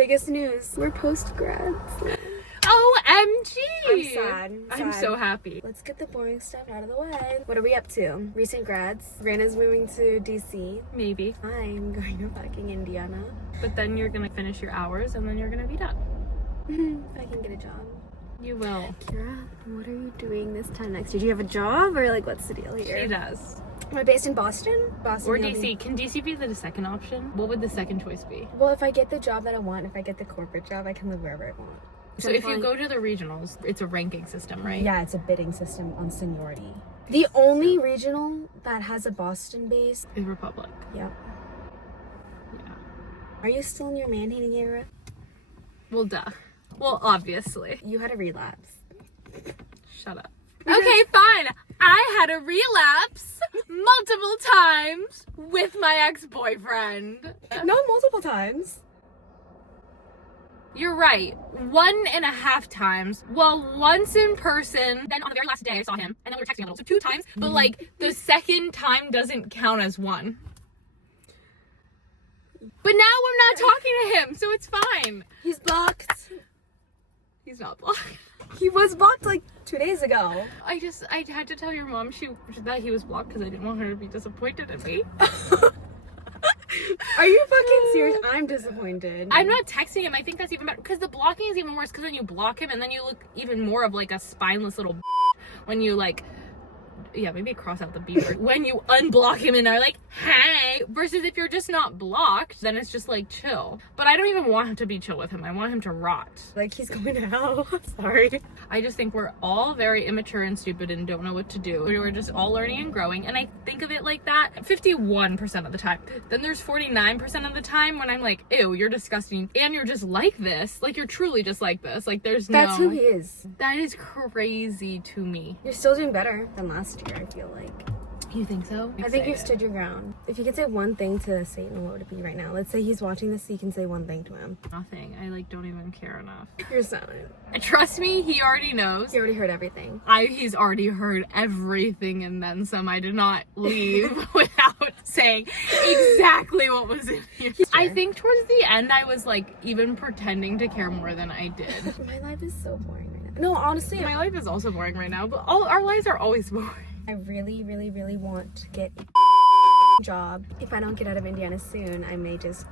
Biggest news. We're post-grads. OMG! I'm sad. I'm so happy. Let's get the boring stuff out of the way. What are we up to? Recent grads. Raina's moving to DC. Maybe. I'm going to fucking Indiana. But then you're gonna finish your hours and then you're gonna be done. If I can get a job. You will. Kira, what are you doing this time next year? Do you have a job or like what's the deal here? She does. Am I based in Boston? Or DC. Can DC be the second option? What would the second choice be? Well, if I get the job that I want, if I get the corporate job, I can live wherever I want. So if you go to the regionals, it's a ranking system, right? Yeah, it's a bidding system on seniority. The only regional that has a Boston base is Republic. Yep. Yeah. Are you still in your man-hating era? Well, duh. Well, obviously. You had a relapse. Shut up. Okay, fine. I had a relapse multiple times with my ex-boyfriend. Not multiple times. You're right. 1.5 times. Well, once in person, then on the very last day I saw him, and then we were texting a little. So 2 times, but like the second time doesn't count as 1. But now I'm not talking to him, so it's fine. He's blocked. He's not blocked. He was blocked like 2 days ago. I had to tell your mom that he was blocked because I didn't want her to be disappointed in me. Are you fucking serious? I'm disappointed. I'm not texting him. I think that's even better because the blocking is even worse because then you block him and then you look even more of like a spineless little when you like, yeah, maybe cross out the B word. When you unblock him and are like, hey, versus if you're just not blocked, then it's just like chill. But I don't even want him to be chill with him. I want him to rot. Like he's going to hell. Sorry. I just think we're all very immature and stupid and don't know what to do. We're just all learning and growing. And I think of it like that 51% of the time. Then there's 49% of the time when I'm like, ew, you're disgusting. And you're just like this. Like you're truly just like this. Like That's who he is. That is crazy to me. You're still doing better than last year, I feel like. You think so? I think you've stood your ground. If you could say one thing to Satan, what would it be right now? Let's say he's watching this, so you can say one thing to him. Nothing. I like don't even care enough. You're silent. Trust me, he already knows. He already heard everything. He's already heard everything and then some. I did not leave without saying exactly what was in here. Sure. I think towards the end I was like even pretending to care more than I did. My life is so boring right now. No, honestly. My life is also boring right now, but all our lives are always boring. I really, really, really want to get a job. If I don't get out of Indiana soon, I may just...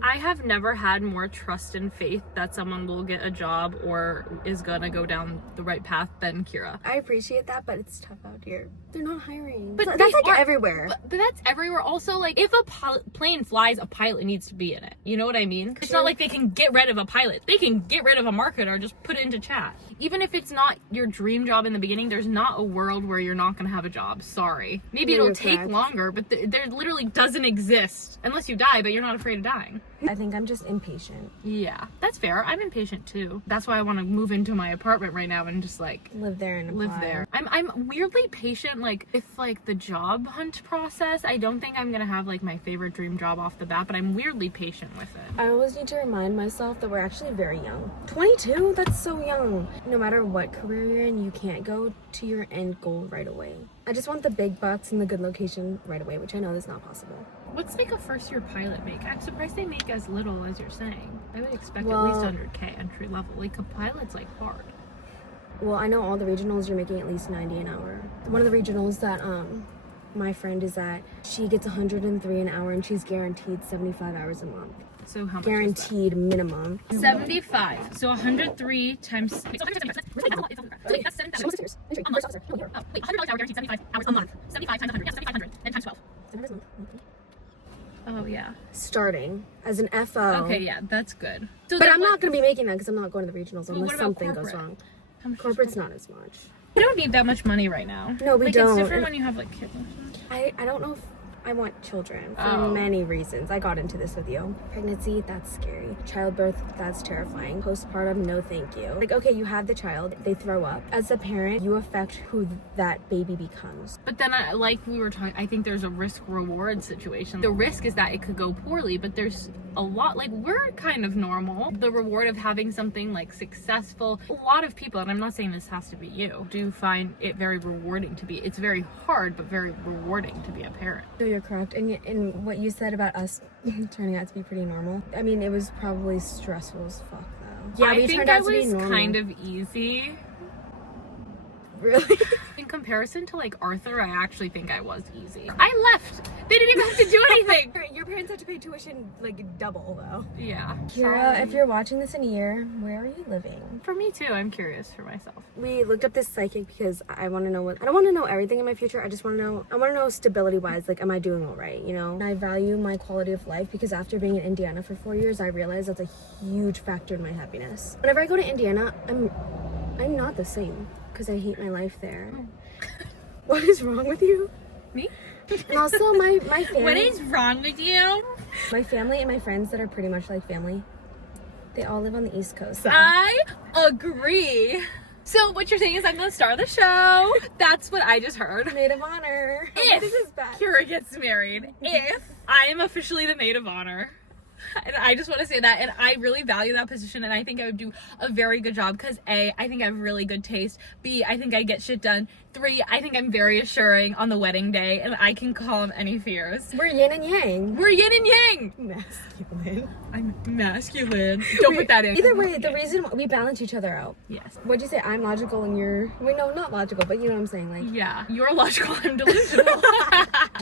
I have never had more trust and faith that someone will get a job or is gonna go down the right path than Kira. I appreciate that, but it's tough out here. They're not hiring. But that's like everywhere. But that's everywhere. Also, like, if a plane flies, a pilot needs to be in it. You know what I mean? It's not like they can get rid of a pilot. They can get rid of a marketer, just put it into chat. Even if it's not your dream job in the beginning, there's not a world where you're not gonna have a job. Sorry. Maybe it'll take longer, but there literally doesn't exist. Unless you die, but you're not afraid of dying. I think I'm just impatient. Yeah, that's fair. I'm impatient too. That's why I want to move into my apartment right now and just like live there and live there. I'm weirdly patient. Like if like the job hunt process, I don't think I'm gonna have like my favorite dream job off the bat, but I'm weirdly patient with it. I always need to remind myself that we're actually very young. 22? That's so young. No matter what career you're in, you can't go to your end goal right away. I just want the big bucks and the good location right away, which I know is not possible. What's like a first-year pilot make? I'm surprised they make as little as you're saying. I would expect at least 100K entry level. Like a pilot's like hard. Well, I know all the regionals you're making at least 90 an hour. One of the regionals that my friend is at, she gets 103 an hour and she's guaranteed 75 hours a month. So how much guaranteed minimum? 75. So 103 times. Wait, so 175. That's 7,000. Wait, $100 hour guaranteed 75 hours a month. 75 times 100. Yeah, 7,500. Then times 12. Oh yeah. Starting as an FO. Okay, yeah, that's good. So but I'm not going to be making that because I'm not going to the regionals unless something corporate? goes wrong. Corporate's not as much. We don't need that much money right now. No, we don't. It's different when you have like kids. I don't know if I want children for many reasons. I got into this with you. Pregnancy, that's scary. Childbirth, that's terrifying. Postpartum, no thank you. Like, okay, you have the child, they throw up. As a parent, you affect who that baby becomes. But then, like we were talking, I think there's a risk-reward situation. The risk is that it could go poorly, but there's a lot, like, we're kind of normal. The reward of having something like successful, a lot of people, and I'm not saying this has to be you, do find it very rewarding to be. It's very hard, but very rewarding to be a parent. So you're correct. And what you said about us turning out to be pretty normal, I mean, it was probably stressful as fuck though. Yeah, I think I was kind of easy. Really? In comparison to like Arthur, I actually think I was easy. I left. They didn't even have to do anything. Your parents had to pay tuition like double though. Yeah. Kira, if you're watching this in a year, where are you living? For me too. I'm curious for myself. We looked up this psychic because I want to know I don't want to know everything in my future. I want to know stability wise, like, am I doing all right? You know, and I value my quality of life because after being in Indiana for 4 years, I realized that's a huge factor in my happiness. Whenever I go to Indiana, I'm not the same. Because I hate my life there. What is wrong with you? Me? And also my family. What is wrong with you? My family and my friends that are pretty much like family, they all live on the East Coast. So. I agree. So what you're saying is I'm going to star the show. That's what I just heard. Maid of honor. If Kira gets married, if I am officially the maid of honor. And I just want to say that, and I really value that position, and I think I would do a very good job because A, I think I have really good taste, B, I think I get shit done, 3, I think I'm very assuring on the wedding day, and I can calm any fears. We're yin and yang. We're yin and yang. Masculine. I'm masculine. Don't put that in. Either way, the reason we balance each other out. Yes. What'd you say? I'm logical and you're... Wait, no, not logical, but you know what I'm saying. Like, yeah, you're logical, I'm delusional.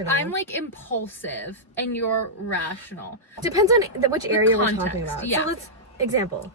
I'm like impulsive, and you're rational. Depends on which area we're context, talking about. yeah. So let's... Example.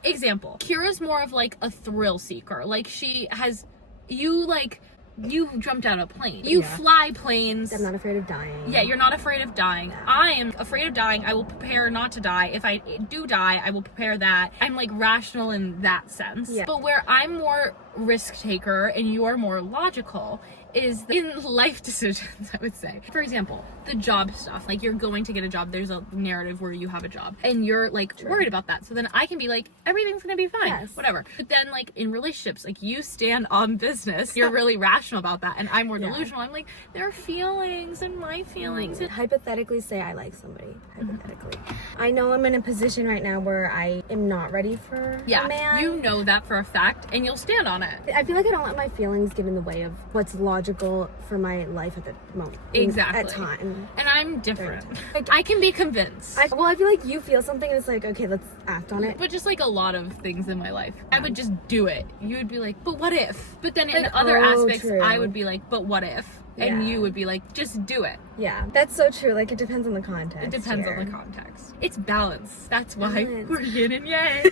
Kira's more of like a thrill seeker. Like she has... You jumped out of a plane. You fly planes. I'm not afraid of dying. Yeah, you're not afraid of dying. No. I am afraid of dying. I will prepare not to die. If I do die, I will prepare that. I'm like rational in that sense. Yeah. But where I'm more risk taker and you're more logical is in life decisions, I would say. For example, the job stuff. Like, you're going to get a job. There's a narrative where you have a job. And you're, like, worried about that. So then I can be like, everything's gonna be fine. Yes. Whatever. But then, like, in relationships, like, you stand on business. You're really rational about that. And I'm more delusional. I'm like, there are feelings and my feelings. Hypothetically say I like somebody. Hypothetically. I know I'm in a position right now where I am not ready for a man. You know that for a fact. And you'll stand on it. I feel like I don't let my feelings get in the way of what's logical for my life at the moment. Exactly. At time. And I'm different. Like, I can be convinced. I feel like you feel something and it's like, okay, let's act on it. But just like a lot of things in my life, I would just do it. You would be like, but what if? But then in other aspects, true. I would be like, but what if? And you would be like, just do it. Yeah, that's so true. Like, it depends on the context. It depends on the context. It's balance. That's why Balance. we're yin and yang.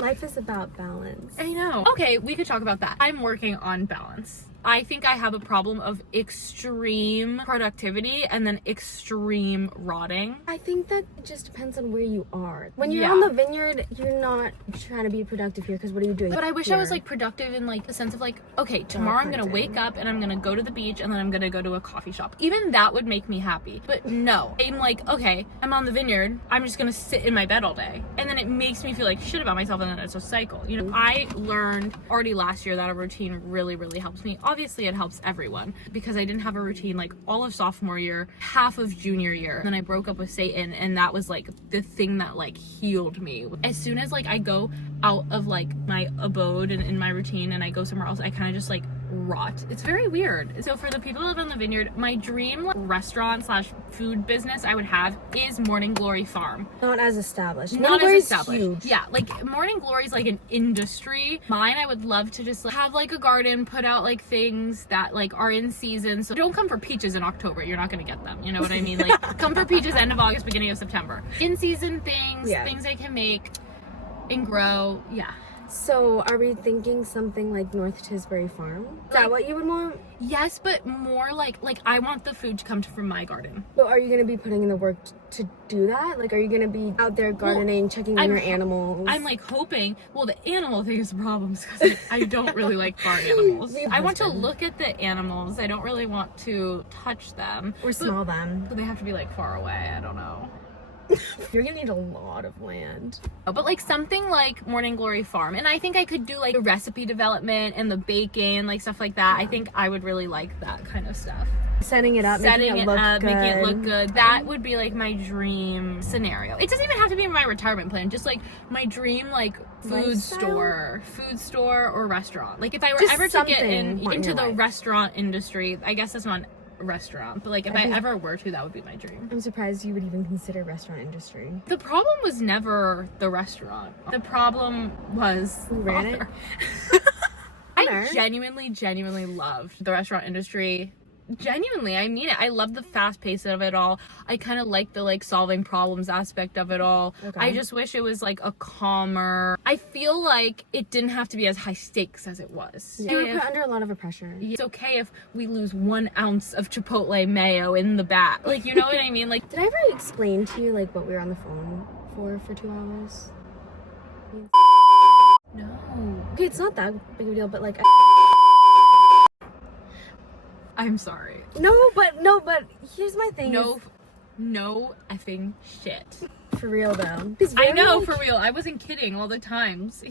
Life is about balance. I know. Okay, we could talk about that. I'm working on balance. I think I have a problem of extreme productivity and then extreme rotting. I think that it just depends on where you are. When you're on the vineyard, you're not trying to be productive here because what are you doing? But I wish I was like productive in like the sense of like, okay, tomorrow I'm gonna wake up and I'm gonna go to the beach and then I'm gonna go to a coffee shop. Even that would make me happy. But no, I'm like, okay, I'm on the vineyard. I'm just gonna sit in my bed all day. And then it makes me feel like shit about myself and then it's a cycle. You know, I learned already last year that a routine really, really helps me. Obviously it helps everyone because I didn't have a routine like all of sophomore year, half of junior year. Then I broke up with Satan and that was like the thing that like healed me. As soon as like I go out of like my abode and in my routine and I go somewhere else, I kind of just like rot. It's very weird. So for the people who live on the vineyard, my dream like, restaurant / food business I would have is Morning Glory Farm. Not as established. Not as established. Huge. Yeah, like Morning Glory is like an industry. Mine, I would love to just like, have like a garden, put out like things that like are in season. So don't come for peaches in October. You're not gonna get them. You know what I mean? Like come for peaches end of August, beginning of September. In season things, things I can make and grow. Yeah. So, are we thinking something like North Tisbury Farm? Is that what you would want? Yes, but more like I want the food to come from my garden. But are you going to be putting in the work to do that? Like, are you going to be out there gardening, checking on your animals? I'm like hoping, well, the animal thing is the problem because I don't really like farm animals. I want to look at the animals. I don't really want to touch them. Or smell them. So they have to be like far away. I don't know. You're gonna need a lot of land. But like something like Morning Glory Farm, and I think I could do like the recipe development and the baking, like stuff like that. I think I would really like that kind of stuff. Setting it up, making it look good. That would be like my dream scenario. It doesn't even have to be my retirement plan. Just like my dream, like food store or restaurant. Like if I were Just ever to get something into the life. restaurant industry, I guess that's not a restaurant, but like if I ever were to, that would be my dream. I'm surprised you would even consider restaurant industry. The problem was never the restaurant. The problem was Who ran it? I genuinely loved the restaurant industry. Genuinely, I mean it. I love the fast pace of it all. I kind of like the like solving problems aspect of it all. Okay. I just wish it was like a calmer. I feel like it didn't have to be as high stakes as it was. You were put under a lot of pressure. It's okay if we lose 1 ounce of Chipotle mayo in the bat. Like, you know what I mean? Like, did I ever explain to you like what we were on the phone for 2 hours? no. Okay, it's not that big of a deal, but like I'm sorry. No, but here's my thing. No effing shit. For real though. I know, for real. I wasn't kidding all the times.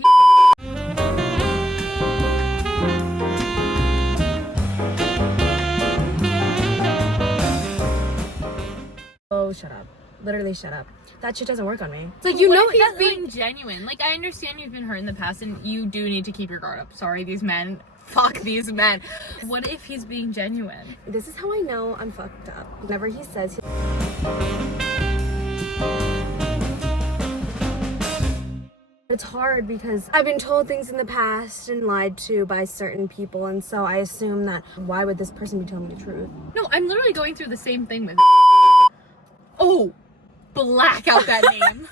Oh, shut up. Literally shut up. That shit doesn't work on me. It's like, what if he's being genuine? Like, I understand you've been hurt in the past and you do need to keep your guard up. Sorry, these men. Fuck these men. What if he's being genuine? This is how I know I'm fucked up. Whenever he says it's hard because I've been told things in the past and lied to by certain people, and so I assume that why would this person be telling me the truth? No, I'm literally going through the same thing with oh, black out that name.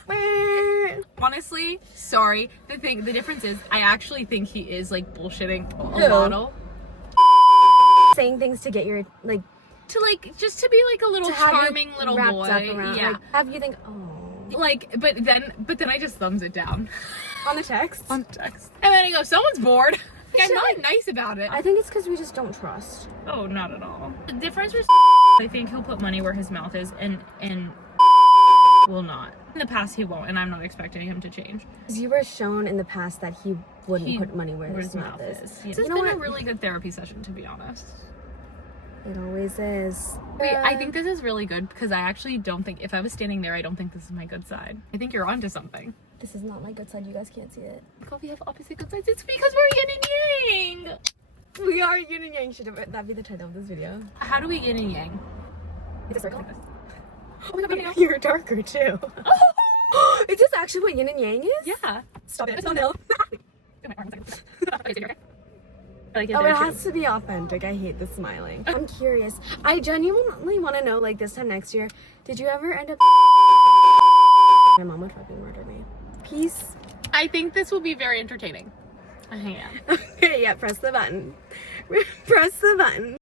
Honestly, sorry. The difference is I actually think he is like bullshitting a model. Saying things to get your like to like just to be like a little charming little boy. Yeah. Like, have you think like but then I just thumbs it down. On the text? On the text. And then he goes, someone's bored. Like, I'm not nice about it. I think it's because we just don't trust. Oh, not at all. The difference with I think he'll put money where his mouth is and will not. In the past he won't, and I'm not expecting him to change. You were shown in the past that he wouldn't put money where his mouth is. Yeah. This has been a really good therapy session, to be honest. It always is. Wait, I think this is really good because I actually don't think, if I was standing there, I don't think this is my good side. I think you're onto something. This is not my good side. You guys can't see it. Because we have opposite good sides. It's because we're yin and yang. We are yin and yang. Should that be the title of this video? How do we yin and yang? It's a circle. Oh my god, you're darker too. Is this actually what yin and yang is? Yeah. Stop it. No. Like it has to be authentic. I hate the smiling. I'm curious. I genuinely want to know, like this time next year, did you ever end up my mom would fucking murder me. Peace. I think this will be very entertaining. Hang on. Okay, yeah, press the button. Press the button.